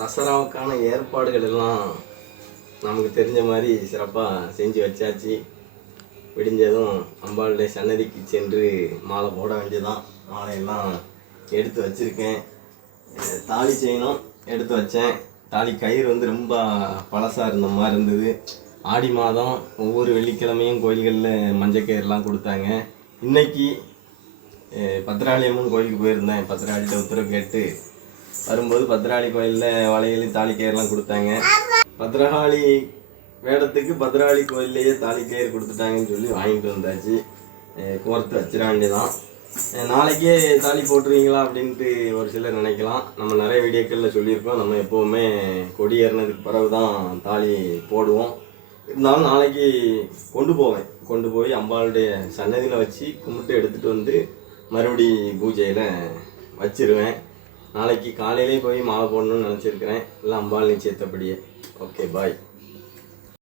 தசராவுக்கான ஏற்பாடுகள் எல்லாம் நமக்கு தெரிஞ்ச மாதிரி சிறப்பாக செஞ்சு வச்சாச்சு. விடிஞ்சதும் அம்பாளுடைய சன்னதிக்கு சென்று மாலை போட வேண்டியதான். மாலையெல்லாம் எடுத்து வச்சுருக்கேன். தாலி செயினும் எடுத்து வச்சேன். தாலி கயிறு வந்து ரொம்ப பழசாக இருந்த மாதிரி இருந்தது. ஆடி மாதம் ஒவ்வொரு வெள்ளிக்கிழமையும் கோயில்களில் மஞ்சள் கயிறுலாம் கொடுத்தாங்க. இன்னைக்கு பத்திராளி அம்மன் கோயிலுக்கு போயிருந்தேன். பத்திராளிகிட்ட உத்தரவு கேட்டு வரும்போது பத்திராளி கோயிலில் வளையல் தாலி கயிறுலாம் கொடுத்தாங்க. பத்திரகாளி வேடத்துக்கு பத்திராளி கோயிலேயே தாலி கயிறு கொடுத்துட்டாங்கன்னு சொல்லி வாங்கிட்டு வந்தாச்சு. கோர்த்து வச்சிட வேண்டியதான். நாளைக்கே தாலி போட்டுருவீங்களா அப்படின்ட்டு ஒரு சிலர் நினைக்கலாம். நம்ம நிறைய வீடியோக்களில் சொல்லியிருக்கோம், நம்ம எப்போவுமே கொடி ஏறினதுக்கு பிறகு தான் தாலி போடுவோம். இருந்தாலும் நாளைக்கு கொண்டு போய் அம்பாளுடைய சன்னதியில் வச்சு கும்பிட்டு எடுத்துகிட்டு வந்து மறுபடி பூஜையில் வச்சிருவேன். நாளைக்கு காலையிலே போய் மாலை போடணும்னு நினச்சிருக்கிறேன். இல்லை அம்பாள் நிச்சயத்தபடியே. ஓகே, பாய்.